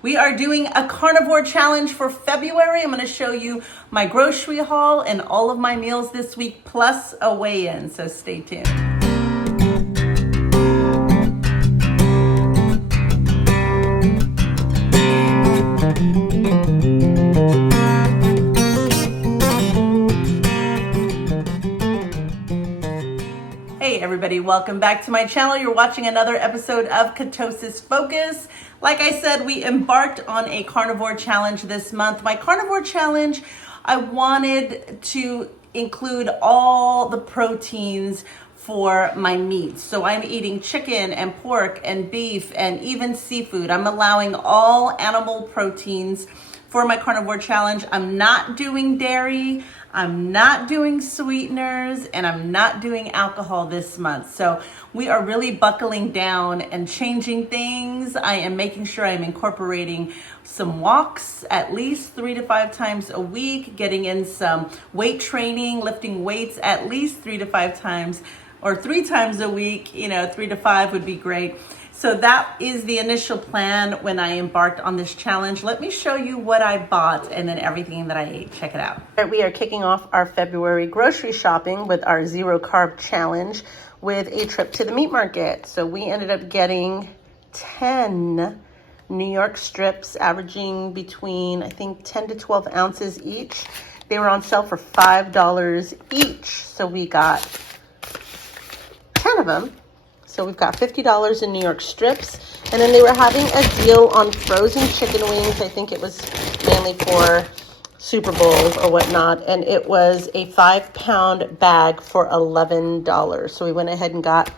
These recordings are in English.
We are doing a carnivore challenge for February. I'm going to show you my grocery haul and all of my meals this week, plus a weigh-in, so stay tuned. Hey everybody, welcome back to my channel. You're watching another episode of Ketosis Focus. Like I said, we embarked on a carnivore challenge this month. My carnivore challenge, I wanted to include all the proteins for my meats. So I'm eating chicken and pork and beef and even seafood. I'm allowing all animal proteins for my carnivore challenge. I'm not doing dairy, I'm not doing sweeteners, and I'm not doing alcohol this month. So we are really buckling down and changing things. I am making sure I'm incorporating some walks at least 3 to 5 times a week, getting in some weight training, lifting weights at least 3 to 5 times or 3 times a week. 3 to 5 would be great. So that is the initial plan when I embarked on this challenge. Let me show you what I bought and then everything that I ate. Check it out. We are kicking off our February grocery shopping with our zero carb challenge with a trip to the meat market. So we ended up getting 10 New York strips, averaging between, I think, 10 to 12 ounces each. They were on sale for $5 each. So we got 10 of them. So we've got $50 in New York strips. And then they were having a deal on frozen chicken wings. I think it was mainly for Super Bowl or whatnot. And it was a 5-pound bag for $11. So we went ahead and got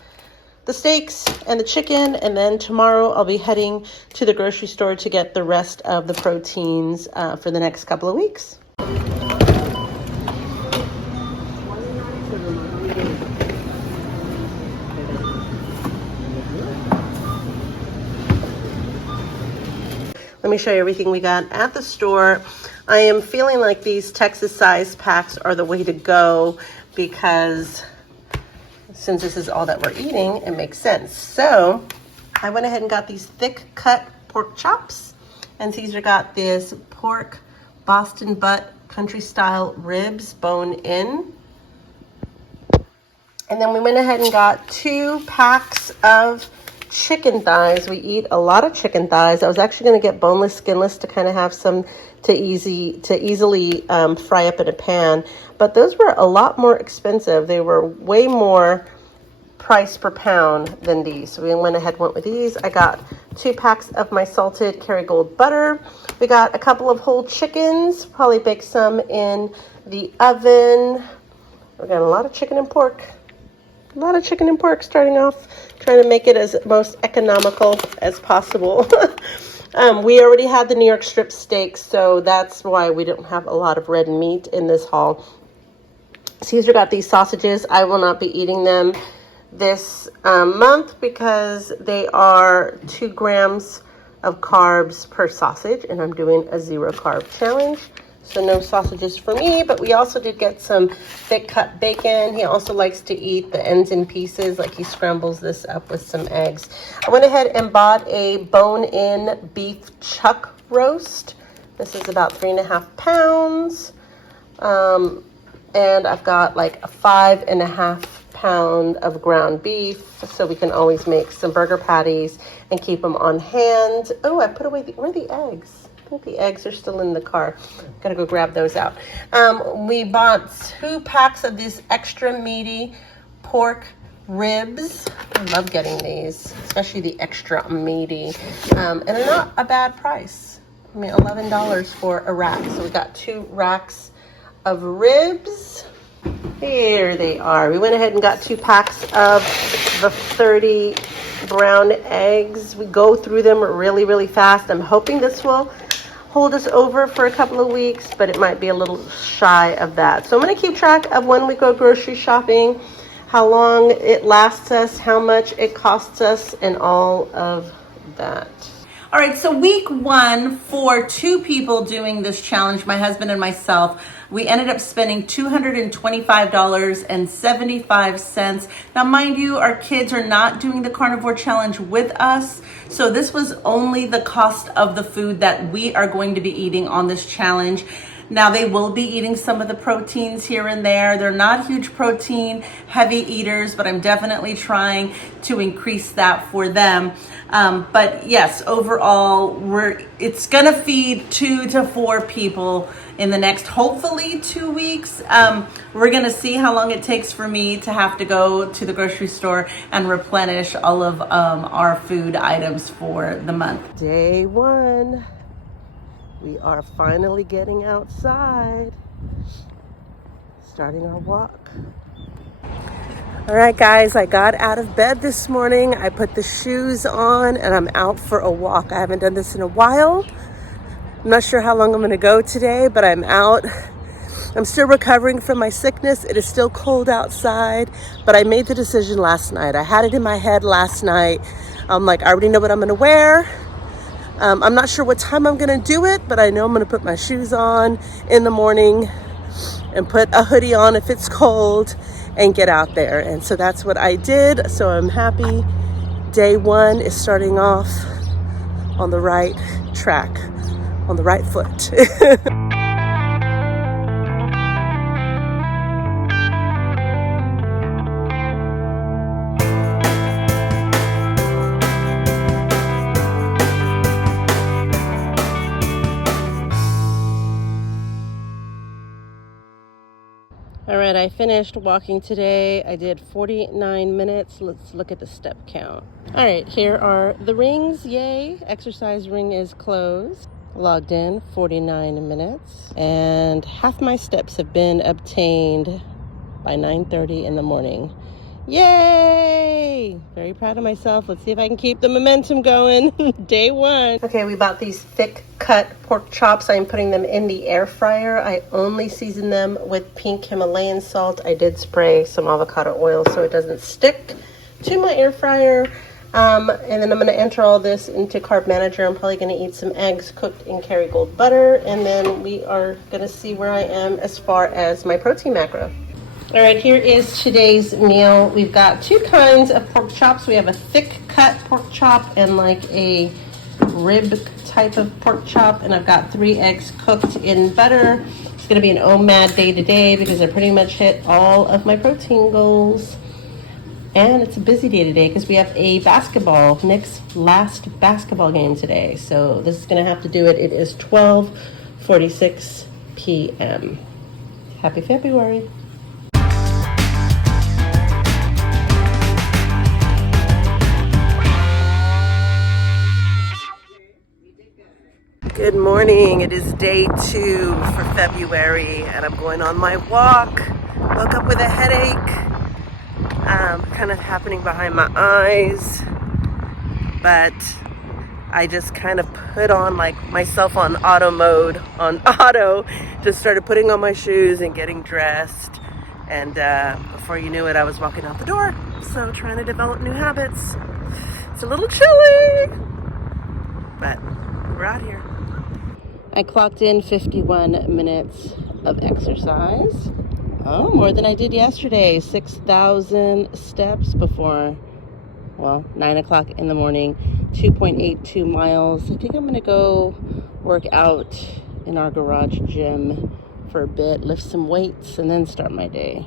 the steaks and the chicken. And then tomorrow I'll be heading to the grocery store to get the rest of the proteins for the next couple of weeks. Let me show you everything we got at the store. I am feeling like these Texas size packs are the way to go because since this is all that we're eating, it makes sense. So I went ahead and got these thick cut pork chops. And Caesar got this pork Boston butt country style ribs bone in. And then we went ahead and got 2 packs of chicken thighs. We eat a lot of chicken thighs. I was actually going to get boneless, skinless to kind of have some to easily fry up in a pan, but those were a lot more expensive. They were way more price per pound than these. So we went ahead and went with these. I got 2 packs of my salted Kerrygold butter. We got a couple of whole chickens, probably bake some in the oven. We got a lot of chicken and pork. A lot of chicken and pork starting off, trying to make it as most economical as possible. We already had the New York strip steaks, so that's why we don't have a lot of red meat in this haul. Caesar got these sausages. I will not be eating them this month because they are 2 grams of carbs per sausage, and I'm doing a zero carb challenge. So no sausages for me, but we also did get some thick cut bacon. He also likes to eat the ends in pieces, like he scrambles this up with some eggs. I went ahead and bought a bone-in beef chuck roast. This is about 3.5 pounds. And I've got like a 5.5 pound of ground beef, so we can always make some burger patties and keep them on hand. Oh, I put away where are the eggs? I think the eggs are still in the car. Gotta go grab those out. We bought 2 packs of these extra meaty pork ribs. I love getting these, especially the extra meaty. And they're not a bad price. I mean, $11 for a rack. So we got 2 racks of ribs. Here they are. We went ahead and got 2 packs of the 30 brown eggs. We go through them really, really fast. I'm hoping this will hold us over for a couple of weeks, but it might be a little shy of that. So I'm going to keep track of when we go grocery shopping, how long it lasts us, how much it costs us, and all of that. All right, so week 1 for 2 people doing this challenge, my husband and myself, we ended up spending $225.75. Now, mind you, our kids are not doing the carnivore challenge with us, so this was only the cost of the food that we are going to be eating on this challenge. Now, they will be eating some of the proteins here and there. They're not huge protein heavy eaters, but I'm definitely trying to increase that for them. But yes, overall, it's gonna feed 2 to 4 people in the next, hopefully, 2 weeks. We're gonna see how long it takes for me to have to go to the grocery store and replenish all of our food items for the month. Day 1. We are finally getting outside, starting our walk. All right, guys, I got out of bed this morning. I put the shoes on and I'm out for a walk. I haven't done this in a while. I'm not sure how long I'm gonna go today, but I'm out. I'm still recovering from my sickness. It is still cold outside, but I made the decision last night. I had it in my head last night. I'm like, I already know what I'm gonna wear. I'm not sure what time I'm gonna do it, but I know I'm gonna put my shoes on in the morning and put a hoodie on if it's cold and get out there. And so that's what I did. So I'm happy. Day 1 is starting off on the right track, on the right foot. All right, I finished walking today. I did 49 minutes. Let's look at the step count. All right, here are the rings. Yay, exercise ring is closed. Logged in 49 minutes. And half my steps have been obtained by 9:30 in the morning. Yay! Very proud of myself. Let's see if I can keep the momentum going. Day 1. Okay, we bought these thick cut pork chops. I'm putting them in the air fryer. I only season them with pink Himalayan salt. I did spray some avocado oil so it doesn't stick to my air fryer. And then I'm going to enter all this into Carb Manager. I'm probably going to eat some eggs cooked in Kerrygold butter. And then we are going to see where I am as far as my protein macro. All right, here is today's meal. We've got 2 kinds of pork chops. We have a thick cut pork chop and like a rib type of pork chop. And I've got 3 eggs cooked in butter. It's gonna be an OMAD day today because I pretty much hit all of my protein goals. And it's a busy day today because we have a Nick's last basketball game today. So this is gonna have to do it. It is 12:46 p.m. Happy February. Good morning. It is day 2 for February and I'm going on my walk. Woke up with a headache, kind of happening behind my eyes, but I just kind of put on myself on auto mode, just started putting on my shoes and getting dressed. And before you knew it, I was walking out the door. So trying to develop new habits. It's a little chilly, but we're out here. I clocked in 51 minutes of exercise. Oh, more than I did yesterday. 6,000 steps before, 9 o'clock in the morning. 2.82 miles. I think I'm gonna go work out in our garage gym for a bit, lift some weights, and then start my day.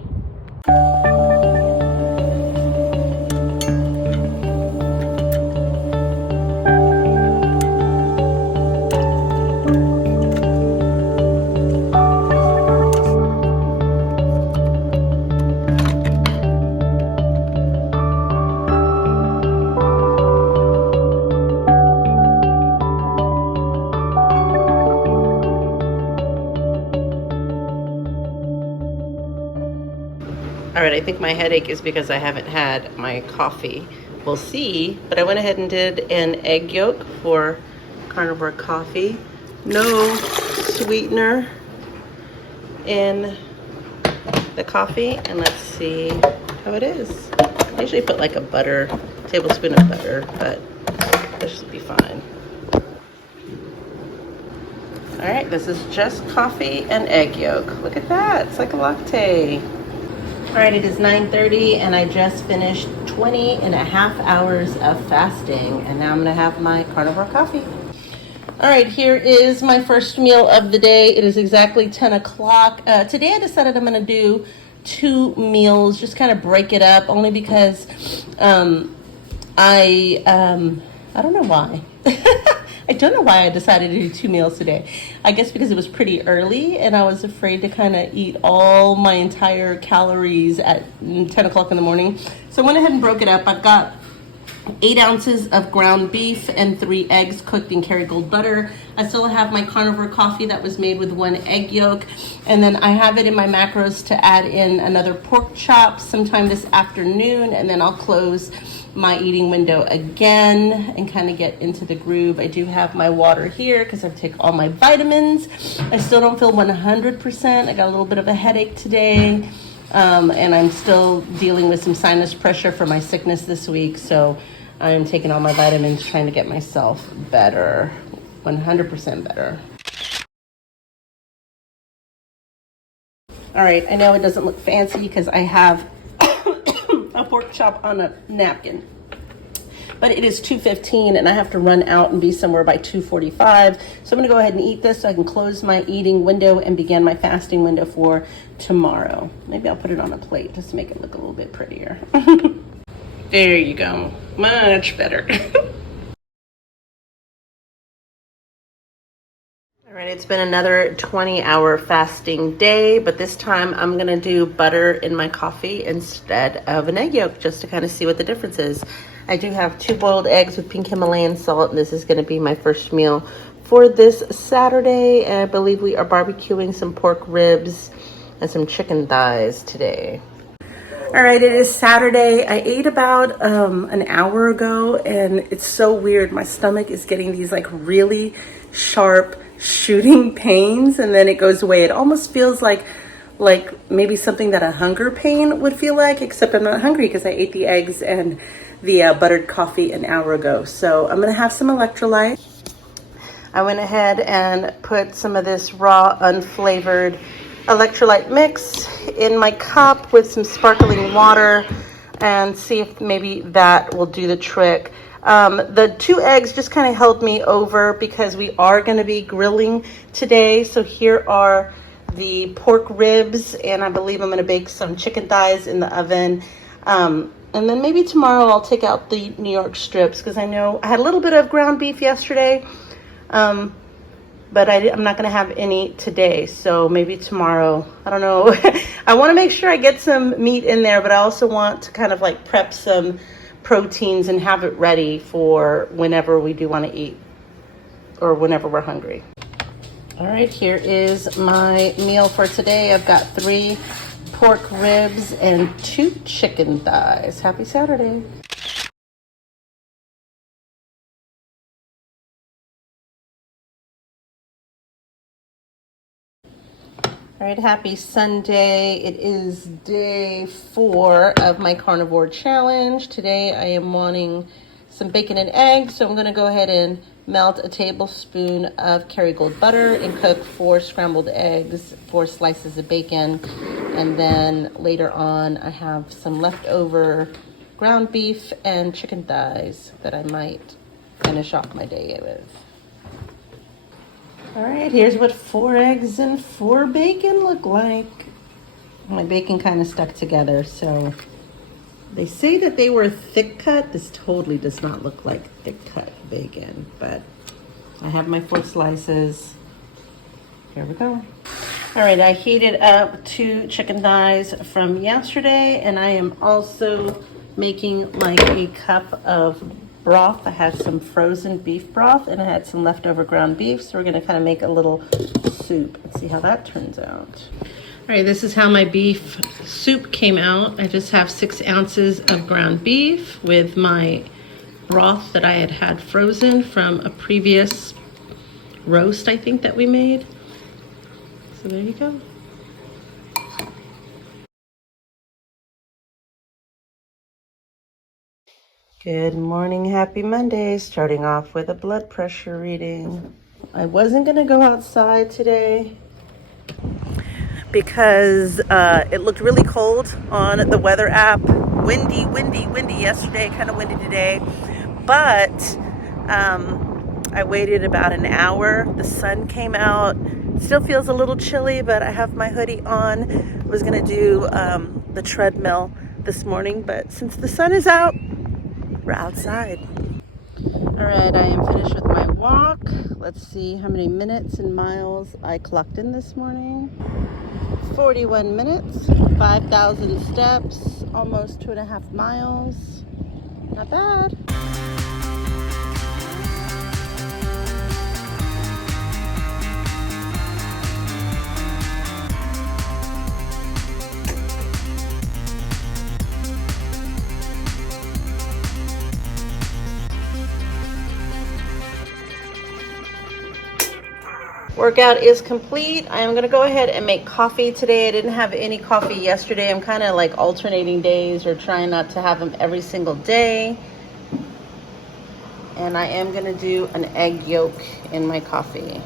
All right, I think my headache is because I haven't had my coffee. We'll see, but I went ahead and did an egg yolk for Carnivore coffee. No sweetener in the coffee, and let's see how it is. I usually put like a tablespoon of butter, but this should be fine. All right, this is just coffee and egg yolk. Look at that, it's like a latte. All right, it is 9:30 and I just finished 20 and a half hours of fasting, and now I'm gonna have my carnivore coffee. All right, here is my first meal of the day. It is exactly 10 o'clock. Today I decided I'm gonna do 2 meals, just kind of break it up, only because I don't know why. I don't know why I decided to do 2 meals today. I guess because it was pretty early and I was afraid to kind of eat all my entire calories at 10 o'clock in the morning. So I went ahead and broke it up. I've got 8 ounces of ground beef and 3 eggs cooked in Kerrygold butter. I still have my carnivore coffee that was made with 1 egg yolk. And then I have it in my macros to add in another pork chop sometime this afternoon. And then I'll close my eating window again and kind of get into the groove. I do have my water here because I've taken all my vitamins. I still don't feel 100%. I got a little bit of a headache today. And I'm still dealing with some sinus pressure for my sickness this week. So I'm taking all my vitamins, trying to get myself better, 100% better. All right, I know it doesn't look fancy because I have a pork chop on a napkin, but it is 2:15 and I have to run out and be somewhere by 2:45. So I'm gonna go ahead and eat this so I can close my eating window and begin my fasting window for tomorrow. Maybe I'll put it on a plate just to make it look a little bit prettier. There you go, much better. All right, it's been another 20-hour fasting day, but this time I'm gonna do butter in my coffee instead of an egg yolk, just to kind of see what the difference is. I do have 2 boiled eggs with pink Himalayan salt, and this is gonna be my first meal for this Saturday. And I believe we are barbecuing some pork ribs and some chicken thighs today. All right, it is Saturday. I ate about an hour ago, and it's so weird. My stomach is getting these like really sharp shooting pains, and then it goes away. It almost feels like maybe something that a hunger pain would feel like, except I'm not hungry because I ate the eggs and the buttered coffee an hour ago. So I'm gonna have some electrolyte. I went ahead and put some of this raw, unflavored electrolyte mix in my cup with some sparkling water and see if maybe that will do the trick. The 2 eggs just kind of held me over because we are going to be grilling today. So here are the pork ribs, and I believe I'm going to bake some chicken thighs in the oven. And then maybe tomorrow I'll take out the New York strips because I know I had a little bit of ground beef yesterday. But I'm not going to have any today, so maybe tomorrow. I don't know. I want to make sure I get some meat in there, but I also want to kind of like prep some proteins and have it ready for whenever we do want to eat or whenever we're hungry. All right, here is my meal for today. I've got 3 pork ribs and 2 chicken thighs. Happy Saturday. All right, happy Sunday. It is day 4 of my carnivore challenge. Today I am wanting some bacon and eggs, so I'm gonna go ahead and melt a tablespoon of Kerrygold butter and cook 4 scrambled eggs, 4 slices of bacon, and then later on I have some leftover ground beef and chicken thighs that I might finish off my day with. All right, here's what 4 eggs and 4 bacon look like. My bacon kind of stuck together, so they say that they were thick cut. This totally does not look like thick cut bacon, but I have my 4 slices. Here we go. All right, I heated up 2 chicken thighs from yesterday, and I am also making like a cup of broth. I had some frozen beef broth and I had some leftover ground beef. So we're gonna kind of make a little soup and see how that turns out. All right, this is how my beef soup came out. I just have 6 ounces of ground beef with my broth that I had frozen from a previous roast, I think, that we made. So there you go. Good morning, happy Monday. Starting off with a blood pressure reading. I wasn't gonna go outside today because it looked really cold on the weather app. Windy yesterday, kind of windy today. But I waited about an hour. The sun came out. Still feels a little chilly, but I have my hoodie on. I was gonna do the treadmill this morning, but since the sun is out, we're outside. All right, I am finished with my walk. Let's see how many minutes and miles I clocked in this morning. 41 minutes, 5,000 steps, almost 2.5 miles. Not bad. Workout is complete. I am gonna go ahead and make coffee today. I didn't have any coffee yesterday. I'm kind of like alternating days or trying not to have them every single day. And I am gonna do an egg yolk in my coffee.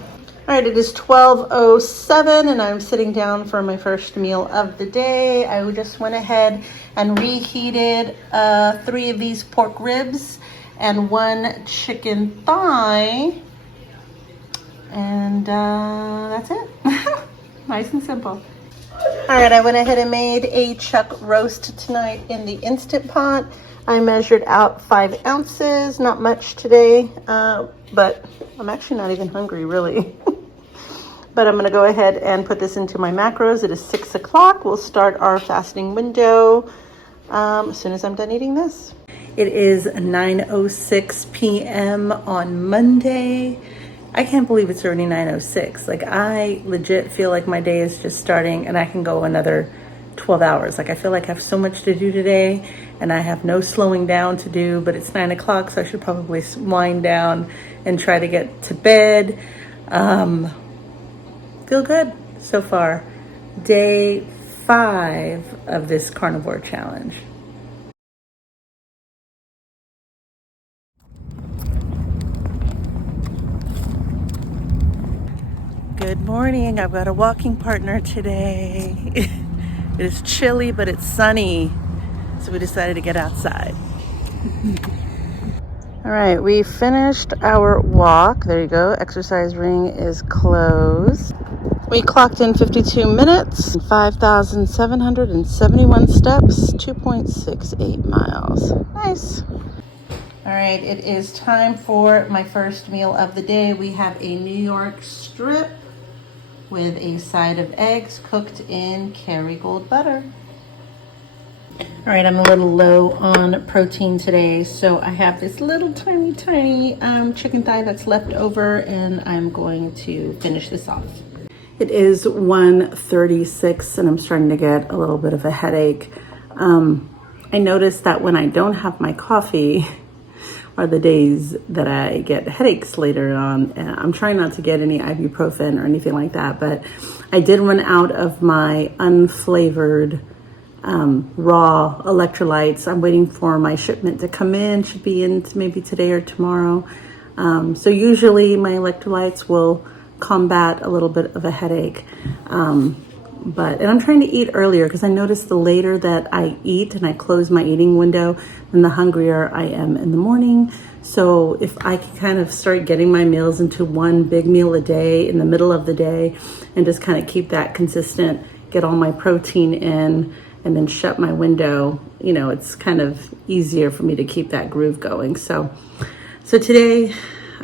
All right, it is 12:07 and I'm sitting down for my first meal of the day. I just went ahead and reheated 3 of these pork ribs and 1 chicken thigh. And that's it. Nice and simple. All right, I went ahead and made a chuck roast tonight in the Instant Pot. I measured out 5 ounces, not much today, but I'm actually not even hungry, really. But I'm gonna go ahead and put this into my macros. It is 6 o'clock. We'll start our fasting window as soon as I'm done eating this. It is 9:06 p.m. on Monday. I can't believe it's already 9:06. Like, I legit feel like my day is just starting and I can go another 12 hours. Like, I feel like I have so much to do today and I have no slowing down to do, but it's 9 o'clock, so I should probably wind down and try to get to bed. Feel good so far. Day 5 of this carnivore challenge. Good morning. I've got a walking partner today. It is chilly, but it's sunny, so we decided to get outside. All right, we finished our walk. There you go. Exercise ring is closed. We clocked in 52 minutes, 5,771 steps, 2.68 miles. Nice. All right, it is time for my first meal of the day. We have a New York strip with a side of eggs cooked in Kerrygold butter. All right, I'm a little low on protein today, so I have this little tiny chicken thigh that's left over, and I'm going to finish this off. It is 1:36 and I'm starting to get a little bit of a headache. I noticed that when I don't have my coffee are the days that I get headaches later on. I'm trying not to get any ibuprofen or anything like that, but I did run out of my unflavored raw electrolytes. I'm waiting for my shipment to come in. Should be in maybe today or tomorrow. So usually my electrolytes will combat a little bit of a headache. And I'm trying to eat earlier because I noticed the later that I eat and I close my eating window, then the hungrier I am in the morning. So if I can kind of start getting my meals into one big meal a day in the middle of the day and just kind of keep that consistent, get all my protein in, and then shut my window, you know, it's kind of easier for me to keep that groove going. So today,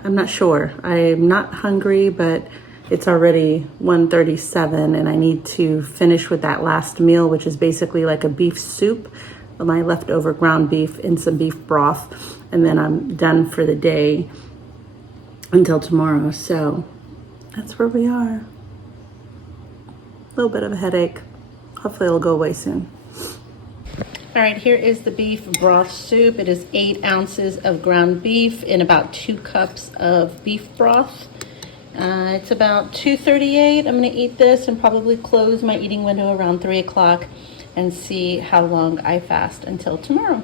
I'm not sure. I'm not hungry, but it's already 1:37 and I need to finish with that last meal, which is basically like a beef soup, my leftover ground beef in some beef broth, and then I'm done for the day until tomorrow. So that's where we are. A little bit of a headache. Hopefully it'll go away soon. All right, here is the beef broth soup. It is 8 ounces of ground beef in about 2 cups of beef broth. It's about 2:38. I'm gonna eat this and probably close my eating window around 3 o'clock and see how long I fast until tomorrow.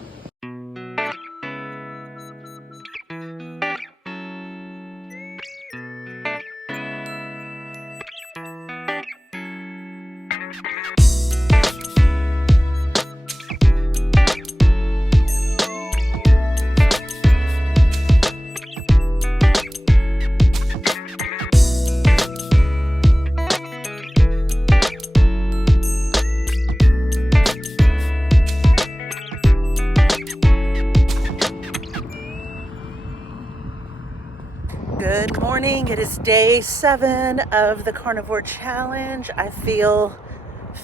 It is day 7 of the Carnivore Challenge. I feel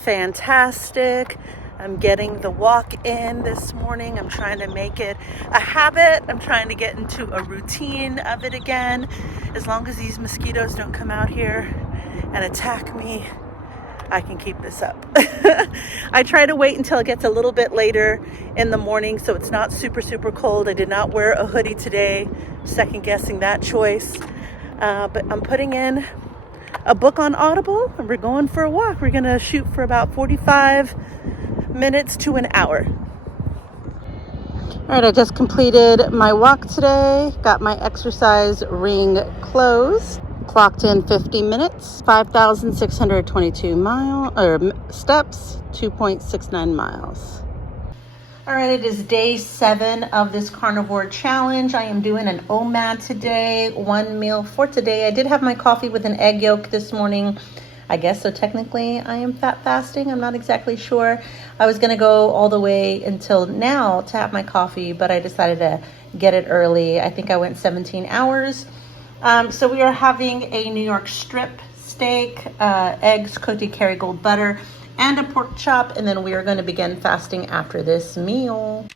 fantastic. I'm getting the walk in this morning. I'm trying to make it a habit. I'm trying to get into a routine of it again. As long as these mosquitoes don't come out here and attack me, I can keep this up. I try to wait until it gets a little bit later in the morning so it's not super cold. I did not wear a hoodie today, second guessing that choice. But I'm putting in a book on Audible and we're going for a walk. We're gonna shoot for about 45 minutes to an hour. All right, I just completed my walk today. Got my exercise ring closed. Clocked in 50 minutes, 5,622 steps, 2.69 miles. All right, it is day 7 of this Carnivore Challenge. I am doing an OMAD today, one meal for today. I did have my coffee with an egg yolk this morning. I guess so technically I am fat fasting. I'm not exactly sure. I was gonna go all the way until now to have my coffee, but I decided to get it early. I think I went 17 hours. So we are having a New York strip steak, eggs cooked in Kerrygold butter, and a pork chop, and then we are going to begin fasting after this meal.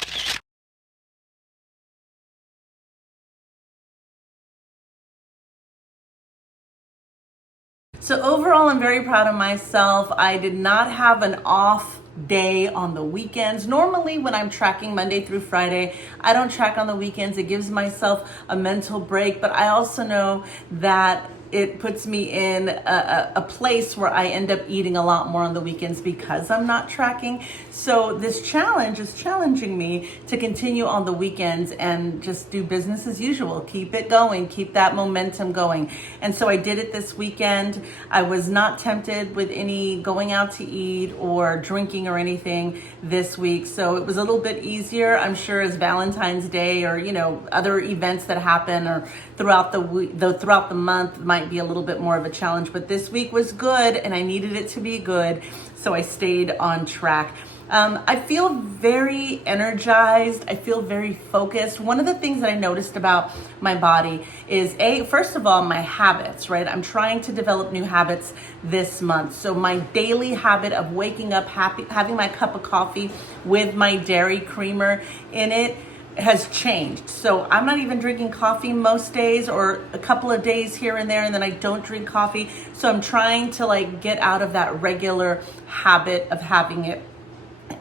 So overall, I'm very proud of myself. I did not have an off day on the weekends. Normally when I'm tracking Monday through Friday, I don't track on the weekends. It gives myself a mental break, but I also know that it puts me in a place where I end up eating a lot more on the weekends because I'm not tracking. So this challenge is challenging me to continue on the weekends and just do business as usual. Keep it going, keep that momentum going. And so I did it this weekend. I was not tempted with any going out to eat or drinking or anything this week. So it was a little bit easier, I'm sure, as Valentine's Day or, you know, other events that happen or throughout the week, throughout the month might be a little bit more of a challenge, but this week was good and I needed it to be good, so I stayed on track. I feel very energized. I feel very focused. One of the things that I noticed about my body is first of all, my habits, right? I'm trying to develop new habits this month. So my daily habit of waking up having my cup of coffee with my dairy creamer in it has changed. So I'm not even drinking coffee most days, or a couple of days here and there, and then I don't drink coffee. So I'm trying to like get out of that regular habit of having it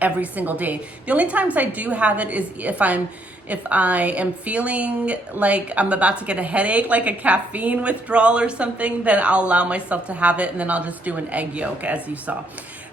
every single day. The only times I do have it is if I am feeling like I'm about to get a headache, like a caffeine withdrawal or something, then I'll allow myself to have it, and then I'll just do an egg yolk, as you saw.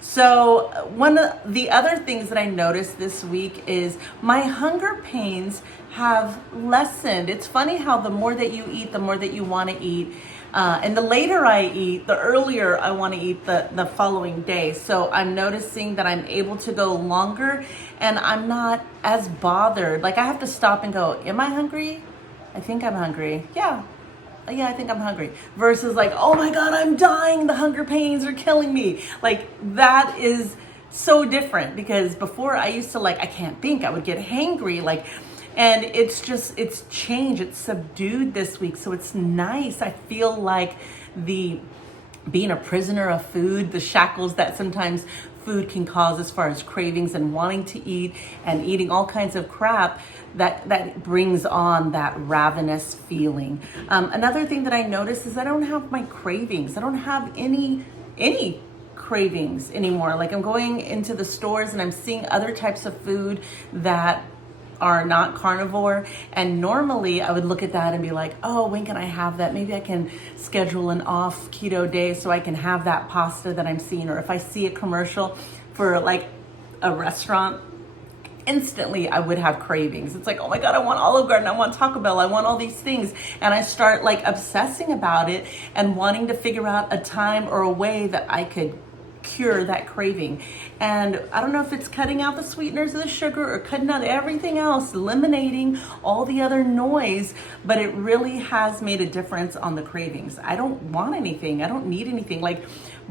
So one of the other things that I noticed this week is my hunger pains have lessened. It's funny how the more that you eat, the more that you want to eat. And the later I eat, the earlier I want to eat the following day. So I'm noticing that I'm able to go longer and I'm not as bothered. Like I have to stop and go, am I hungry? I think I'm hungry. Yeah, I think I'm hungry. Versus like, oh my God, I'm dying. The hunger pains are killing me. Like that is so different, because before I used to I can't think, I would get hangry, and it's changed. It's subdued this week. So it's nice. I feel like being a prisoner of food, the shackles that sometimes food can cause as far as cravings and wanting to eat and eating all kinds of crap, that brings on that ravenous feeling. Another thing that I noticed is I don't have my cravings. I don't have any cravings anymore. Like I'm going into the stores and I'm seeing other types of food that are not carnivore, and normally I would look at that and be like, oh, when can I have that? Maybe I can schedule an off keto day so I can have that pasta that I'm seeing. Or if I see a commercial for like a restaurant, instantly I would have cravings. It's like, oh my God, I want Olive Garden, I want Taco Bell, I want all these things. And I start obsessing about it and wanting to figure out a time or a way that I could cure that craving. And I don't know if it's cutting out the sweeteners or the sugar or cutting out everything else, eliminating all the other noise, but it really has made a difference on the cravings. I don't want anything. I don't need anything. Like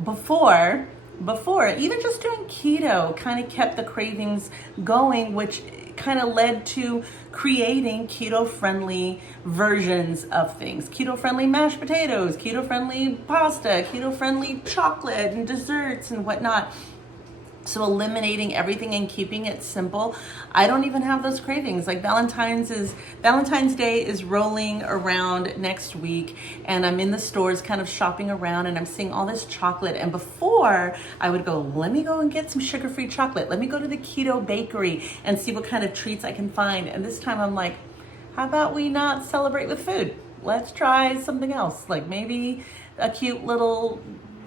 before, even just doing keto kind of kept the cravings going, which kind of led to creating keto-friendly versions of things. Keto-friendly mashed potatoes, keto-friendly pasta, keto-friendly chocolate and desserts and whatnot. So eliminating everything and keeping it simple. I don't even have those cravings. Like Valentine's Day is rolling around next week, and I'm in the stores kind of shopping around, and I'm seeing all this chocolate. And before I would go, let me go and get some sugar-free chocolate. Let me go to the keto bakery and see what kind of treats I can find. And this time I'm like, how about we not celebrate with food? Let's try something else. Like maybe a cute little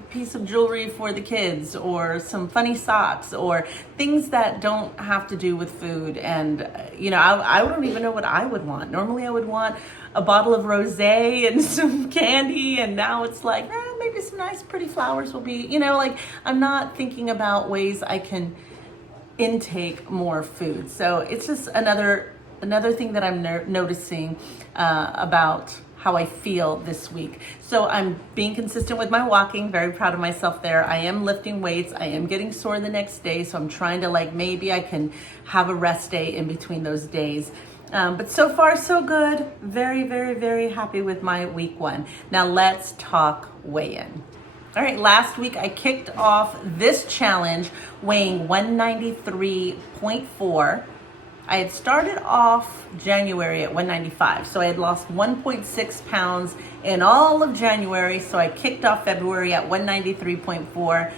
piece of jewelry for the kids, or some funny socks, or things that don't have to do with food. And I don't even know what I would want. Normally I would want a bottle of rosé and some candy, and now it's like maybe some nice pretty flowers will be, like I'm not thinking about ways I can intake more food. So it's just another thing that I'm noticing about how I feel this week. So I'm being consistent with my walking, very proud of myself there. I am lifting weights. I am getting sore the next day. So I'm trying to maybe I can have a rest day in between those days. But so far so good. Very, very, very happy with my week 1. Now let's talk weigh-in. All right, last week I kicked off this challenge weighing 193.4. I had started off January at 195, so I had lost 1.6 pounds in all of January, so I kicked off February at 193.4.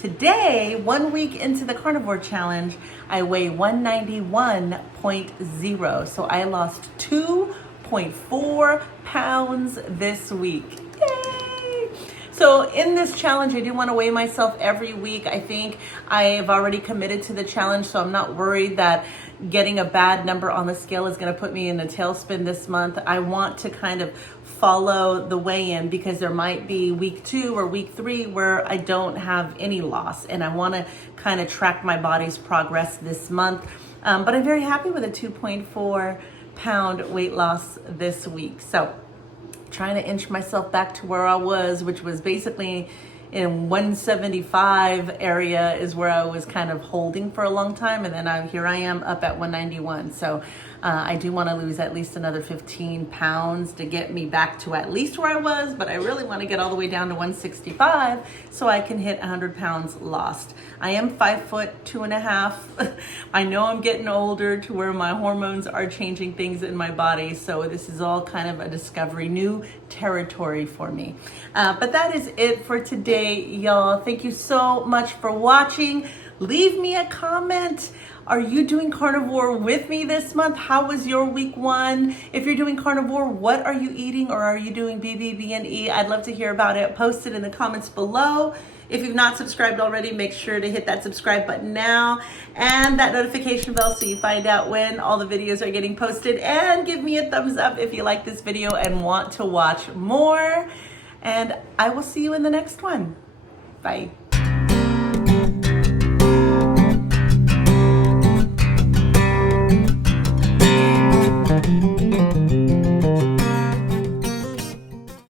Today, 1 week into the Carnivore Challenge, I weigh 191.0, so I lost 2.4 pounds this week. Yay! So in this challenge, I do want to weigh myself every week. I think I've already committed to the challenge, so I'm not worried that getting a bad number on the scale is going to put me in a tailspin this month. I want to kind of follow the weigh-in because there might be week 2 or week 3 where I don't have any loss, and I want to kind of track my body's progress this month. But I'm very happy with a 2.4 pound weight loss this week. So trying to inch myself back to where I was, which was basically in 175 area is where I was kind of holding for a long time. And then here I am up at 191. So I do want to lose at least another 15 pounds to get me back to at least where I was, but I really want to get all the way down to 165 so I can hit 100 pounds lost. I am 5'2.5". I know I'm getting older to where my hormones are changing things in my body. So this is all kind of a discovery, new territory for me. But that is it for today, y'all. Thank you so much for watching. Leave me a comment. Are you doing carnivore with me this month? How was your week 1? If you're doing carnivore, what are you eating, or are you doing BBB&E? I'd love to hear about it. Post it in the comments below. If you've not subscribed already, make sure to hit that subscribe button now and that notification bell so you find out when all the videos are getting posted. And give me a thumbs up if you like this video and want to watch more. And I will see you in the next one. Bye.